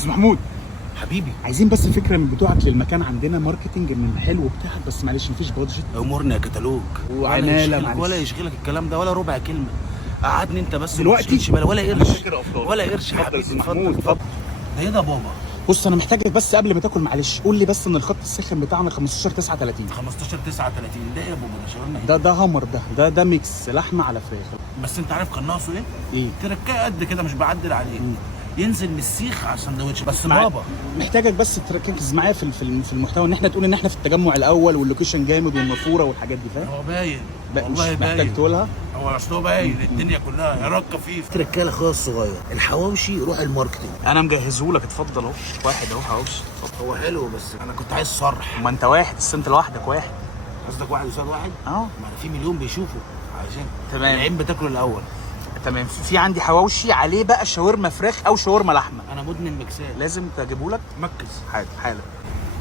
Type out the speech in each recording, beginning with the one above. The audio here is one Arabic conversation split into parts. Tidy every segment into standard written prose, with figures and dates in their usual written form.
استاذ محمود حبيبي، عايزين بس فكره من بتوعك للمكان، عندنا ماركتنج ان الحلو بتاعك، بس معلش مفيش بادجت. امورنا يا كتالوج وعماله ولا يشغلك الكلام ده ولا ربع كلمه. قعدني انت بس دلوقتي ولا قرش ولا قرش. اتفضل يا استاذ محمود اتفضل. ده ايه ده بابا؟ بص انا محتاجك بس قبل ما تاكل معلش قول لي بس ان الخط الساخن بتاعنا 15 39. 15 39 ده ايه يا بابا؟ ده شاورما ايه؟ ده همر، ده ميكس لحمه على فراخ. بس انت عارف كان ناقصه ايه؟ ايه؟ تركايه قد كده مش بعدل عليه. ينزل من السيخ على السندوتش بس بابا. محتاجك بس تركز معايا في المحتوى، ان احنا تقول ان احنا في التجمع الاول واللوكيشن جامد والنافوره والحاجات دي، فاهم؟ هو باين والله باين. محتاج تقولها؟ هو اصل هو باين الدنيا كلها يا رك خفيف. تركايه لاخويا الصغير، الحواوشي روح الماركتنج. انا مجهزهولك، اتفضل اهو. واحد اهو حواوشي. هو حلو بس انا كنت عايز صرح. ما انت واحد، بس انت لوحدك واحد. قصدك واحد قصاد واحد؟ اه ما في مليون بيشوفوا علشان تمام. العين بتاكله الاول. تمام. في عندي حواوشي عليه بقى شاورما فراخ او شاورما لحمه. انا مدمن ميكسات، لازم تجيبهولك. مركز حالا.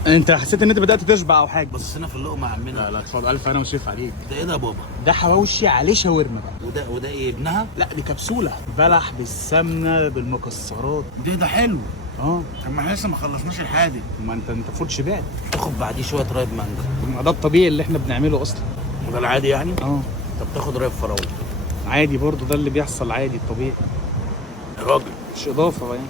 انت حسيت ان انت بدات تشبع او حاجه؟ بصينا في اللقمه يا عمنا. لا اتفضل، الف انا وشيف عليك. ده ايه ده يا بابا؟ ده حواوشي عليه شاورما بقى. وده ايه ابنها؟ لا دي كبسوله بلح بالسمنه بالمكسرات. ده حلو. اه طب ما احنا لسه ما خلصناش الحادق. ما انت فول شبعت. تاخد بعديه شويه رايب مانجا. ما ده الطبيعي اللي احنا بنعمله اصلا. وده العادي يعني؟ اه طب تاخد رايب فراوله. عادي برضو، ده اللي بيحصل عادي الطبيعي. يا راجل مش اضافه يعني.